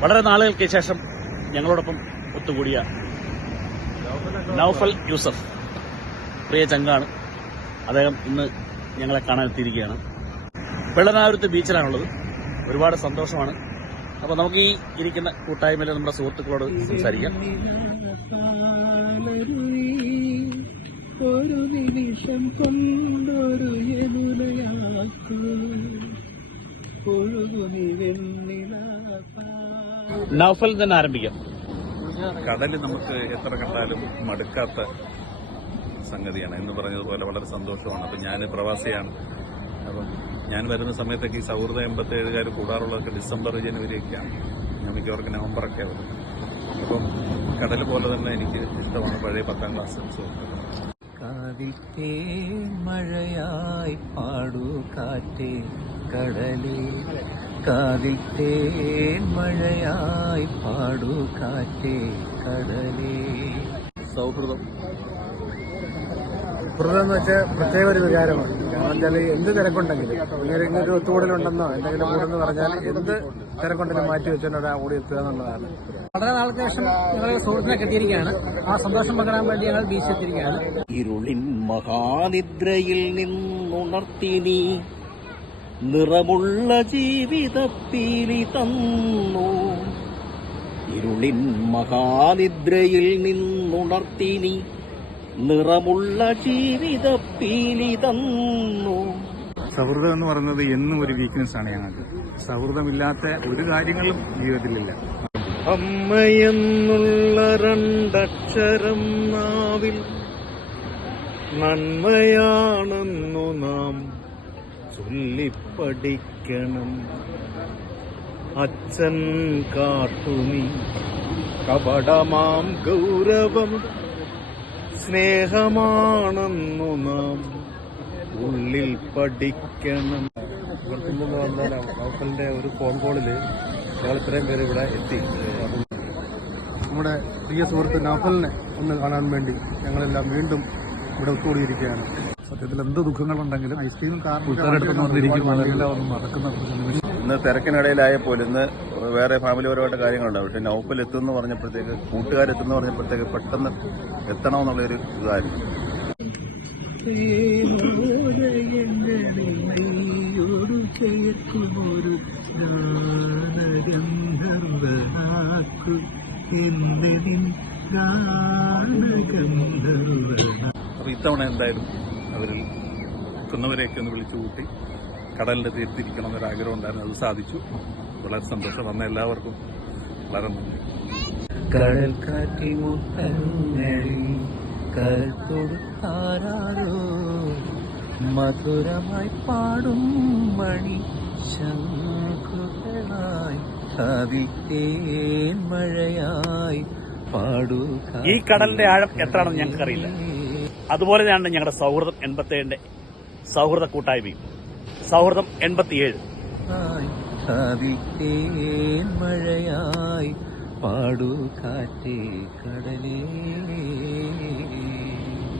വളരെ നാളുകൾക്ക് ശേഷം ഞങ്ങളോടൊപ്പം ഒത്തുകൂടിയ നൌഫൽ യൂസഫ്. പ്രിയ ചങ്കാണ്. അദ്ദേഹം ഇന്ന് ഞങ്ങളെ കാണാനെത്തിയിരിക്കുകയാണ് വെള്ളനാപുരത്ത് ബീച്ചിലാണുള്ളത്. ഒരുപാട് സന്തോഷമാണ്. അപ്പൊ നമുക്ക് ഈ ഇരിക്കുന്ന കൂട്ടായ്മയിൽ നമ്മുടെ സുഹൃത്തുക്കളോട് സംസാരിക്കാം. ഒരു നിമിഷം കൊണ്ടൊരു നൌഫൽ തന്നെ ആരംഭിക്കാം. കടൽ നമുക്ക് എത്ര കണ്ടാലും മടുക്കാത്ത സംഗതിയാണ്. എന്ന് പറഞ്ഞതുപോലെ വളരെ സന്തോഷമാണ്. അപ്പം ഞാൻ പ്രവാസിയാണ്. അപ്പം ഞാൻ വരുന്ന സമയത്തൊക്കെ ഈ സൗഹൃദ എൺപത്തി ഏഴുകാർ കൂടാറുള്ളതൊക്കെ ഡിസംബർ ജനുവരി ഒക്കെയാണ് ഞാൻ മിക്കവർക്ക് നവംബറൊക്കെ വരും അപ്പം കടൽ പോലെ തന്നെ എനിക്ക് ഇഷ്ടമാണ് പഴയ പത്താം ക്ലാസ് മഴയായി പാടൂ കാറ്റേ കടലേ. കാതിക്കേ മഴയായി പാടു കാറ്റേ കടലേ. സൗഹൃദം. സൗഹൃദം എന്ന് വെച്ചാൽ പ്രത്യേക ഒരു വികാരമാണ്. കാരണം വെച്ചാൽ എന്ത് തിരക്കുണ്ടെങ്കിലും ഇങ്ങനെ ഒരു ഒത്തുകൂടലുണ്ടെന്നോ എന്തെങ്കിലും കൂടെന്ന് പറഞ്ഞാൽ എന്ത് തിരക്കുണ്ടെങ്കിലും മാറ്റി വെച്ചുകൊണ്ട് ഓടി എത്തുക എന്നുള്ളതാണ്. വളരെ നാൾക്ക് ശേഷം ഞങ്ങൾ സുഹൃത്തിനെ കിട്ടിയിരിക്കുകയാണ്. ആ സന്തോഷം പകരാൻ വേണ്ടി ഞങ്ങൾ ബീച്ചിൽ എത്തിയിരിക്കുകയാണ് ഇരുളിൻ മഹാനിദ്രയിൽ നിന്നുണർത്തി നീ നിറമുള്ള ജീവിതപ്പീലി തന്നു ഇരുളിൻ മഹാനിദ്രയിൽ നിന്നുണർത്തിനി നിറമുള്ള ജീവിതപ്പീലി തന്നു സൗഹൃദം എന്ന് പറയുന്നത് എന്നും ഒരു വീക്ക്നെസ് ആണ് ഞങ്ങൾക്ക്. സൗഹൃദമില്ലാത്ത ഒരു കാര്യങ്ങളും ജീവിതത്തിലില്ല. അമ്മയെന്നുള്ള രണ്ടക്ഷരം നാവിൽ നന്മയാണെന്നു നാം ചൊല്ലിപ്പഠിക്കണം. അച്ഛൻ കാട്ടുനി കപടമാം ഗൗരവം സ്നേഹമാണെന്നു നാം ഉള്ളിൽ പഠിക്കണം. നൗഫലിന്റെ ഒരു ഫോൺ കോളിൽ ഞങ്ങൾ ഇത്രയും പേര് ഇവിടെ എത്തി. നമ്മുടെ പ്രിയ സുഹൃത്ത് നൗഫലിനെ ഒന്ന് കാണാൻ വേണ്ടി ഞങ്ങളെല്ലാം വീണ്ടും ഇവിടെ ഒത്തുകൂടിയിരിക്കുകയാണ്. സത്യത്തിൽ എന്ത് ദുഃഖങ്ങളുണ്ടെങ്കിലും അതെല്ലാം ഒന്ന് മറക്കുന്ന ഒരു നിമിഷം ഇന്ന് തിരക്കിനിടയിലായപ്പോൾ ഇന്ന് വേറെ ഫാമിലിപരമായിട്ട് കാര്യങ്ങളുണ്ടാവും. പക്ഷെ നൗപ്പിൽ എത്തുമെന്ന് പറഞ്ഞപ്പോഴത്തേക്ക് കൂട്ടുകാരെത്തുമെന്ന് പറഞ്ഞപ്പോഴത്തേക്ക് പെട്ടെന്ന് എത്തണമെന്നുള്ളൊരു ഇതായിരുന്നു. അപ്പൊ ഗാനഗന്ധർവനാക്കു ഇത്തവണ എന്തായാലും അവരിൽ എത്തുന്നവരെയൊക്കെ ഒന്ന് വിളിച്ചു കൂട്ടി കടലിന്റെ തീരത്തിരിക്കണം എന്നൊരാഗ്രഹം ഉണ്ടായിരുന്നു. അത് സാധിച്ചു. വളരെ സന്തോഷം. വന്ന എല്ലാവർക്കും വളരെ നന്ദി. കടൽ കാറ്റി മുത്തങ്ങളിൽ കരൽ കൊടുത്താരോ മധുരമായി പാടും മണി ശംഖുകളായി കവിത്തേൻ മഴയായി പാടൂ ഈ കടലിന്റെ ആഴം എത്രയാണെന്ന് ഞങ്ങൾക്കറിയില്ല. അതുപോലെ തന്നെയാണ് ഞങ്ങളുടെ സൗഹൃദം എൺപത്തിയേഴിന്റെ സൗഹൃദ കൂട്ടായ്മയും. സൗഹൃദം എൺപത്തിയേഴ്. പാടു കാറ്റേ കടലേ.